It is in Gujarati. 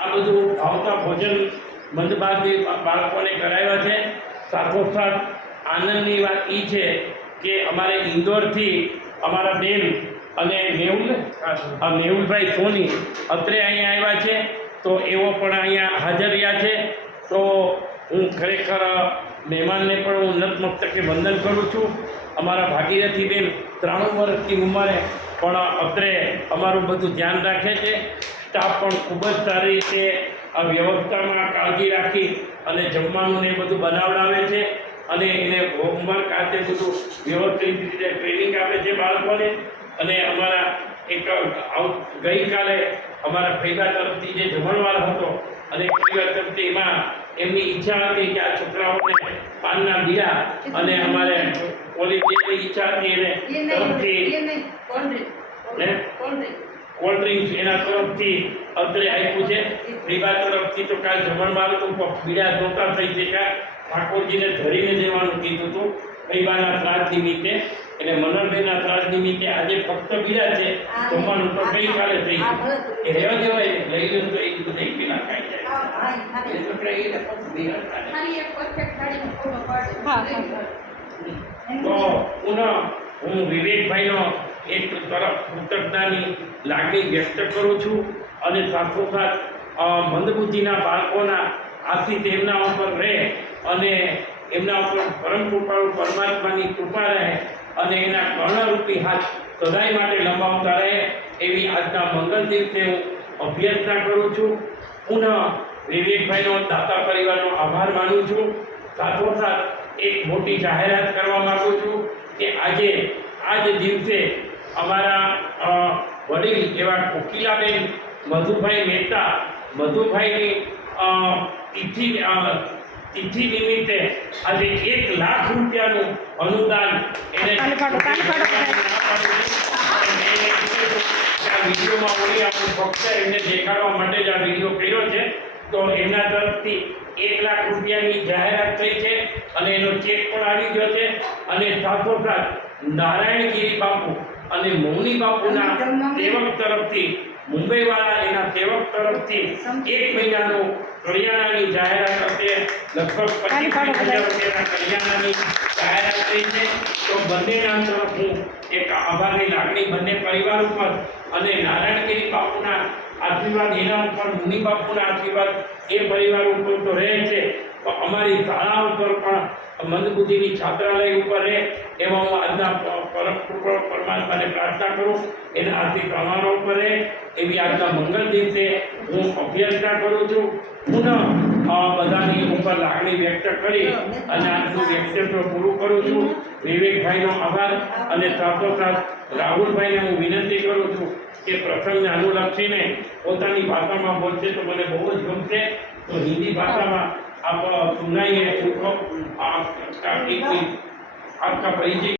આ બધું ભાવતા ભોજન મંદબારથી બાળકોને કરાવ્યા છે। સાથોસાથ આનંદની વાત એ છે કે અમારે ઇન્દોરથી અમારા બેન અને મેહુલભાઈ સોની અત્રે અહીંયા આવ્યા છે, તો એવો પણ અહીંયા હાજર રહ્યા છે। તો હું ખરેખર મહેમાનને પણ હું નતમસ્તકે વંદન કરું છું। અમારા ભાગીરથીબેન 93 વર્ષની ઉંમરે પણ અત્રે અમારું બધું ધ્યાન રાખે છે। સ્ટાફ પણ ખૂબ જ સારી રીતે આ વ્યવસ્થામાં કાળજી રાખી અને જમવાનું ને બધું બનાવડાવે છે અને એને હોમવર્ક આ તે બધું વ્યવસ્થિત રીતે ટ્રેનિંગ આપે છે બાળકોને। અને અમારા એક ગઈકાલે અમારા ફૈદા તરફથી જે જમણવાર હતો અને પરિવાર તરફથી એમાં એમની ઈચ્છા હતી કે આ છોકરાઓને પાનના બીડા અને અમારે ઓલી જે ઈચ્છા હતી એને તરફથી કોલ્ડ ડ્રિંક્સ એના તરફથી અત્રે આપ્યું છે। પરિવાર તરફથી તો કાલ જમણવાર હતું બીડા નહોતા થઈ શક્યા, ઠાકોરજીને ધરીને દેવાનું કીધું હતું પરિવારના શ્રાદ્ધ નિમિત્તે, એટલે મનોહરબેનના શ્રાદ્ધ નિમિત્તે આજે ફક્ત બીડા છે, જમવાનું તો ગઈકાલે થઈ ગયું એ રહેવા દેવાય ને લઈ લો તો એ બધું એક પેલા ખાઈ જાય। તો પુનઃ હું વિવેકભાઈનો એક તરફ કૃતજ્ઞતાની લાગણી વ્યક્ત કરું છું અને સાથોસાથ મંદબુદ્ધિના બાળકોના આશીષ એમના ઉપર રહે અને એમના ઉપર પરમ કૃપાળુ પરમાત્માની કૃપા રહે અને એના કર્ણરૂપી હાથ સદાય માટે લંબાવતા રહે એવી આજના મંગલ દિવસે હું અભ્યર્થના કરું છું। પુનઃ વિવેકભાઈનો દાતા પરિવારનો આભાર માનું છું। સાથોસાથ એક મોટી જાહેરાત કરવા માગું છું કે આજે આ જ દિવસે અમારા વડીલ એવા કોકિલાબેન મધુભાઈ મહેતા મધુભાઈની તિથિ નિમિત્તે આજે 1 લાખ રૂપિયાનું અનુદાન એને વિડીયોમાં બોલી આપણું ફક્ત એમને દેખાડવા માટે જ આ વિડીયો કર્યો છે। તો એમના તરફથી 1 લાખ રૂપિયાની જાહેરાત થઈ છે અને એનો ચેક પણ આવી ગયો છે અને સાથોસાથ નારાયણગીરી બાપુ અને મૌની બાપુના સેવક તરફથી મુંબઈવાળા એના સેવક તરફથી 1 મહિનાનું કરિયાણાની જાહેરાત હશે, લગભગ 25,000 રૂપિયાના કરિયાણાની જાહેરાત થઈ છે। તો બંનેના તરફ હું એક આભારની લાગણી બંને પરિવાર ઉપર અને નારાયણગીરી બાપુના આશીર્વાદ એના ઉપર, મુનિ બાપુના આશીર્વાદ એ પરિવાર ઉપર તો રહે છે, તો અમારી શાળા ઉપર પણ મંદબુદ્ધિની છાત્રાલય ઉપર રહે એમાં હું આજના પરમ કૃપાળુ પરમાત્માને પ્રાર્થના કરું એના આશીર્વાદ અમારા ઉપર રહે એવી આજના મંગલ દિવસે હું અભ્યર્થના કરું છું। પુનઃ બધાની ઉપર લાગણી વ્યક્ત કરી અને આજનું વ્યક્તિત્વ પૂરું કરું છું। વિવેકભાઈનો આભાર અને સાથોસાથ રાહુલભાઈને હું વિનંતી કરું છું કે પ્રસંગને અનુલક્ષીને પોતાની ભાષામાં બોલશે તો મને બહુ જ ગમશે। તો હિન્દી ભાષામાં आप सुनाइए आपका परिचय।